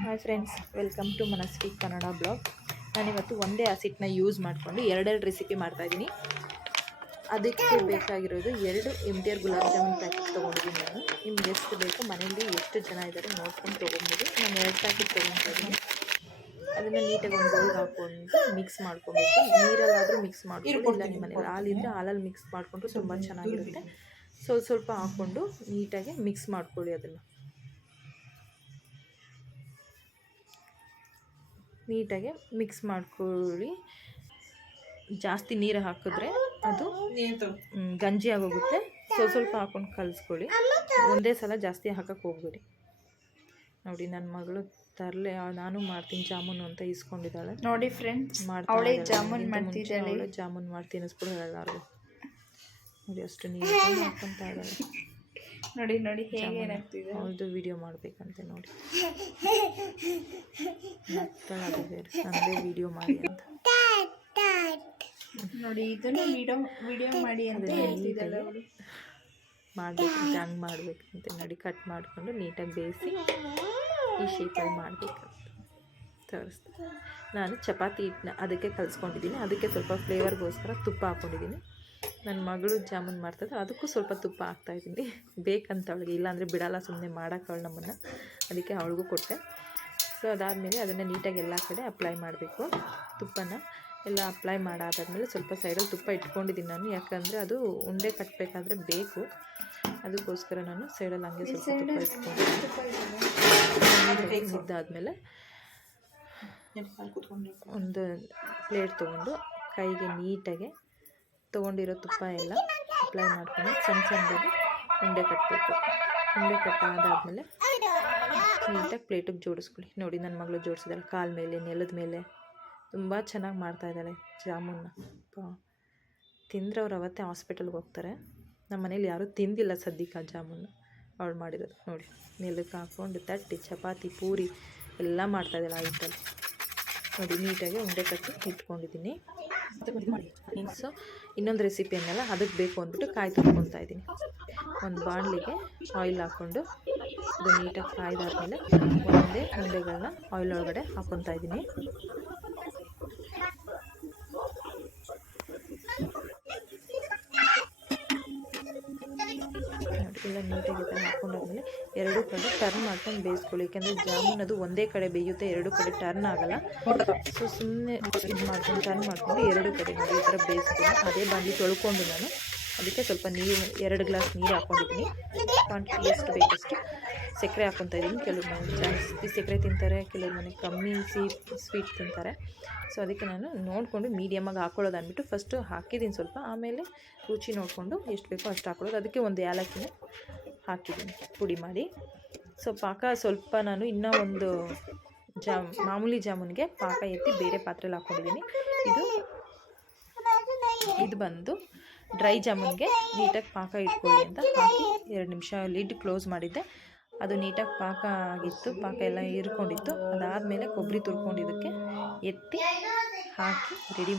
Hi friends welcome to Manasvi Kannada blog ನಾನಿವತ್ತು ಒಂದೇ ಹಸಿಟ್ಟನ್ನ use ಮಾಡಿಕೊಂಡು ಎರಡೆರಡು ರೆಸಿಪಿ ಮಾಡ್ತಾಯಿದ್ದೀನಿ ಅದಕ್ಕೆ ಬೇಕಾಗಿರೋದು ಎರಡು ಆರ್ ಗುಲಾಬ್ ಜಾಮೂನ್ ಪ್ಯಾಕೆಟ್ ತೊಗೊಂಡಿದ್ದೀನಿ ನಾನು. ನಿಮ್ಗೆ ಎಷ್ಟು ಬೇಕು ಮನೆಯಲ್ಲಿ ಎಷ್ಟು ಜನ ಇದ್ದಾರೆ ನೋಡ್ಕೊಂಡು ತೊಗೊಬೋದು. ನಾನು ಎರಡು ಪ್ಯಾಕೆಟ್ ತೊಗೊತಾ ಇದ್ದೀನಿ. ಅದನ್ನು ನೀಟಾಗಿ ಒಂದು ಬೌಲ್ ಹಾಕ್ಕೊಂಡು ಮಿಕ್ಸ್ ಮಾಡ್ಕೊಬೇಕು. ನೀರಲ್ಲಾದರೂ ಮಿಕ್ಸ್ ಮಾಡ್ಕೊಂಡು ಇಲ್ಲ ನಿಮ್ಮ ಮನೇಲಿ ಹಾಲಿದ್ರೆ ಹಾಲಲ್ಲಿ ಮಿಕ್ಸ್ ಮಾಡಿಕೊಂಡು ತುಂಬ ಚೆನ್ನಾಗಿರುತ್ತೆ. ಸ್ವಲ್ಪ ಸ್ವಲ್ಪ ಹಾಕ್ಕೊಂಡು ನೀಟಾಗಿ ಮಿಕ್ಸ್ ಮಾಡ್ಕೊಳ್ಳಿ ಅದನ್ನು. ನೀಟಾಗಿ ಮಿಕ್ಸ್ ಮಾಡ್ಕೊಳ್ಳಿ. ಜಾಸ್ತಿ ನೀರು ಹಾಕಿದ್ರೆ ಅದು ಗಂಜಿ ಆಗೋಗುತ್ತೆ. ಸ್ವಲ್ಪ ಸ್ವಲ್ಪ ಹಾಕೊಂಡು ಕಲಿಸ್ಕೊಳ್ಳಿ. ಒಂದೇ ಸಲ ಜಾಸ್ತಿ ಹಾಕಕ್ಕೆ ಹೋಗ್ಬೇಡಿ. ನೋಡಿ ನನ್ನ ಮಗಳು ತರಲೆ ನಾನು ಮಾಡ್ತೀನಿ ಜಾಮೂನು ಅಂತ ಇಸ್ಕೊಂಡಿದ್ದಾಳೆ. ನೋಡಿ ಫ್ರೆಂಡ್ಸ್ ಅವಳೇ ಜಾಮೂನ್ ಮಾಡ್ತೀನಿ ಮಾಡ್ತಿದ್ದಾಳೆ. ಜಾಮೂನ್ ಮಾಡ್ತೀನಿ ಅನ್ಸ್ಬಿಡು ಎಲ್ಲರಿಗೂ. ನೋಡಿ ಅಷ್ಟು ನೀರು ಹಾಕ್ಕೊಂತ ಇದ್ದಾಳೆ. ನೋಡಿ ನೋಡಿ ಹೇಗೆ ಏನಾಗ್ತಿದೆ ಅವಳದು ವಿಡಿಯೋ ಮಾಡಬೇಕಂತೆ ನೋಡಿ. ನಂದೇ ವಿಡಿಯೋ ಮಾಡಿ ಅಂತ. ನೋಡಿ ಇದನ್ನು ವಿಡಿಯೋ ವಿಡಿಯೋ ಮಾಡಿ ಅಂತ ಹೇಳ್ತಿದ್ದಾಳೆ ನೀಟಾಗಿ ಅವಳು ಮಾಡಬೇಕಂತೆ ಹಂಗೆ ಮಾಡಬೇಕಂತೆ ನೋಡಿ ಕಟ್ ಮಾಡಿಕೊಂಡು ನೀಟಾಗಿ ಬೇಯಿಸಿ ಈ ಶೇಪಲ್ಲಿ ಮಾಡಬೇಕಂತ ತೋರಿಸ್ತೀನಿ ನಾನು ಚಪಾತಿ ಹಿಟ್ಟನ್ನ ಅದಕ್ಕೆ ಕಲಿಸ್ಕೊಂಡಿದ್ದೀನಿ. ಅದಕ್ಕೆ ಸ್ವಲ್ಪ ಫ್ಲೇವರ್ಗೋಸ್ಕರ ತುಪ್ಪ ಹಾಕ್ಕೊಂಡಿದ್ದೀನಿ. ನನ್ನ ಮಗಳು ಜಾಮೂನ್ ಮಾಡ್ತಾಯಿದ್ರು ಅದಕ್ಕೂ ಸ್ವಲ್ಪ ತುಪ್ಪ ಹಾಕ್ತಾಯಿದ್ದೀನಿ ಬೇಕಂತ ಅವಳಿಗೆ ಇಲ್ಲಾಂದರೆ ಬಿಡಲ್ಲ ಸುಮ್ಮನೆ ಮಾಡೋಕೆ ಅವಳು ನಮ್ಮನ್ನು. ಅದಕ್ಕೆ ಅವಳಿಗೂ ಕೊಟ್ಟೆ. ಸೊ ಅದಾದಮೇಲೆ ಅದನ್ನು ನೀಟಾಗಿ ಎಲ್ಲ ಕಡೆ ಅಪ್ಲೈ ಮಾಡಬೇಕು. ತುಪ್ಪನ ಎಲ್ಲ ಅಪ್ಲೈ ಮಾಡಾದಾದ್ಮೇಲೆ ಸ್ವಲ್ಪ ಸೈಡಲ್ಲಿ ತುಪ್ಪ ಇಟ್ಕೊಂಡಿದ್ದೀನಿ ನಾನು. ಯಾಕಂದರೆ ಅದು ಉಂಡೆ ಕಟ್ಟಬೇಕಾದ್ರೆ ಬೇಕು. ಅದಕ್ಕೋಸ್ಕರ ನಾನು ಸೈಡಲ್ಲಿ ಹಂಗೆ ಸ್ವಲ್ಪ ತುಪ್ಪ ಇಟ್ಕೊಂಡಿದ್ದೀನಿ ಮುದ್ದಾದಮೇಲೆ ಒಂದು ಪ್ಲೇಟ್ ತೊಗೊಂಡು ಕೈಗೆ ನೀಟಾಗಿ ತೊಗೊಂಡಿರೋ ತುಪ್ಪ ಎಲ್ಲ ಅಪ್ಲೈ ಮಾಡ್ಕೊಂಡು ಸಣ್ಣ ಸಣ್ಣದಾಗಿ ಉಂಡೆ ಕಟ್ಟಬೇಕು ಉಂಡೆ ಕಟ್ಟಾದಾದ್ಮೇಲೆ ನೀಟಾಗಿ ಪ್ಲೇಟಿಗೆ ಜೋಡಿಸ್ಕೊಳ್ಳಿ. ನೋಡಿ ನನ್ನ ಮಗಳು ಜೋಡಿಸಿದ್ದಾಳೆ ಕಾಲ ಮೇಲೆ, ನೆಲದ ಮೇಲೆ. ತುಂಬ ಚೆನ್ನಾಗಿ ಮಾಡ್ತಾಯಿದ್ದಾಳೆ ಜಾಮೂನ್ನ ತಿಂದರೆ ಅವ್ರು ಅವತ್ತೇ ಹಾಸ್ಪಿಟಲ್ಗೆ ಹೋಗ್ತಾರೆ. ನಮ್ಮ ಮನೇಲಿ ಯಾರೂ ತಿಂದಿಲ್ಲ ಸದ್ಯಕ್ಕೆ ಆ ಜಾಮೂನ್ನ ಅವಳು ಮಾಡಿರೋದು. ನೋಡಿ, ನೆಲಕ್ಕೆ ಹಾಕ್ಕೊಂಡು ತಟ್ಟಿ, ಚಪಾತಿ, ಪೂರಿ ಎಲ್ಲ ಮಾಡ್ತಾಯಿದ್ದಾಳೆ ಆ ಹಿಟ್ಟಲ್ಲಿ. ನೋಡಿ, ನೀಟಾಗಿ ಉಂಡೆ ಕಟ್ಟಿ ಇಟ್ಕೊಂಡಿದ್ದೀನಿ. ಸೊ ಇನ್ನೊಂದು ರೆಸಿಪಿಯನ್ನೆಲ್ಲ ಅದಕ್ಕೆ ಬೇಕು ಅಂದ್ಬಿಟ್ಟು ಕಾಯಿ ತುರ್ಕೊತಾ ಇದ್ದೀನಿ. ಒಂದು ಬಾಣಲಿಗೆ ಆಯಿಲ್ ಹಾಕ್ಕೊಂಡು ಅದು ನೀಟಾಗಿ ಕಾಯ್ದಾದ್ಮೇಲೆ ಒಂದೇ ಉಂಡೆಗಳನ್ನ ಆಯಿಲ್ ಒಳಗಡೆ ಹಾಕೊತಾ ಇದ್ದೀನಿ. ಎಲ್ಲ ನೀಟಾಗಿ ಈ ಥರ ಎರಡು ಕಡೆ ಟರ್ನ್ ಮಾಡ್ಕೊಂಡು ಬೇಯಿಸ್ಕೊಳ್ಳಿ. ಯಾಕೆಂದರೆ ಜಾಮೂನ್ ಅದು ಒಂದೇ ಕಡೆ ಬೇಯುತ್ತೆ, ಎರಡು ಕಡೆ ಟರ್ನ್ ಆಗಲ್ಲ. ಸೊ ಸುಮ್ಮನೆ ಇದು ಮಾಡ್ಕೊಂಡು ಟರ್ನ್ ಮಾಡ್ಕೊಂಡು ಎರಡು ಕಡೆ ಈ ಥರ ಬೇಯಿಸ್ಕೊಂಡು ಅದೇ ಬಾಂಡಿ ತೊಳ್ಕೊಂಡು ನಾನು ಅದಕ್ಕೆ ಸ್ವಲ್ಪ ನೀರು, ಎರಡು ಗ್ಲಾಸ್ ನೀರು ಹಾಕೊಂಡಿದ್ದೀನಿ. ಕ್ವಾಂಟಿಟಿ ಎಷ್ಟು ಬೇಕಷ್ಟು ಸಕ್ಕರೆ ಹಾಕ್ಕೊತಾ ಇದ್ದೀನಿ. ಕೆಲವ್ರು ಮನೆ ಜಾಸ್ತಿ ಸಕ್ಕರೆ ತಿಂತಾರೆ, ಕೆಲವ್ರು ಮನೆ ಕಮ್ಮಿ ಸೀ ಸ್ವೀಟ್ ತಿಂತಾರೆ. ಸೊ ಅದಕ್ಕೆ ನಾನು ನೋಡಿಕೊಂಡು ಮೀಡಿಯಮಾಗಿ ಹಾಕ್ಕೊಳ್ಳೋದು ಅಂದ್ಬಿಟ್ಟು ಫಸ್ಟು ಹಾಕಿದ್ದೀನಿ ಸ್ವಲ್ಪ. ಆಮೇಲೆ ರುಚಿ ನೋಡಿಕೊಂಡು ಎಷ್ಟು ಬೇಕೋ ಅಷ್ಟು ಹಾಕೊಳ್ಳೋದು. ಅದಕ್ಕೆ ಒಂದು ಏಲಕ್ಕಿನ ಹಾಕಿದ್ದೀನಿ. ಪುಡಿ ಮಾಡಿ. ಸೊ ಪಾಕ ಸ್ವಲ್ಪ ನಾನು ಇನ್ನೂ ಒಂದು ಜಾಮ್, ಮಾಮೂಲಿ ಜಾಮೂನ್ಗೆ ಪಾಕ ಎತ್ತಿ ಬೇರೆ ಪಾತ್ರೆಲಿ ಹಾಕ್ಕೊಂಡಿದ್ದೀನಿ ಇದು ಇದು ಬಂದು ಡ್ರೈ ಜಾಮೂನ್ಗೆ ನೀಟಾಗಿ ಪಾಕ ಇಟ್ಕೊಳ್ಳಿ ಅಂತ ಹಾಕಿ ಎರಡು ನಿಮಿಷ ಲಿಡ್ ಕ್ಲೋಸ್ ಮಾಡಿದ್ದೆ. ಅದು ನೀಟಾಗಿ ಪಾಕ ಆಗಿತ್ತು, ಪಾಕ ಎಲ್ಲ ಹೀರ್ಕೊಂಡಿತ್ತು. ಅದಾದಮೇಲೆ ಕೊಬ್ಬರಿ ತುರ್ಕೊಂಡಿದ್ದಕ್ಕೆ ಎತ್ತಿ ಹಾಕಿ ರೆಡಿ